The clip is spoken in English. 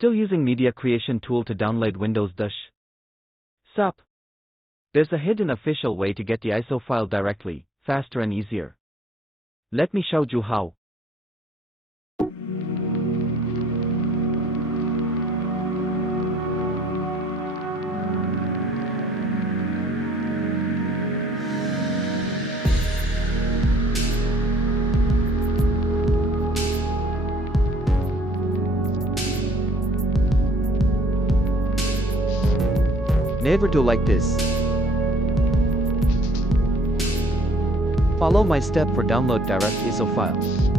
Still using media creation tool to download Windows Dash? Sup? There's a hidden official way to get the ISO file directly, faster and easier. Let me show you how. Never do like this. Follow my step for download direct ISO file.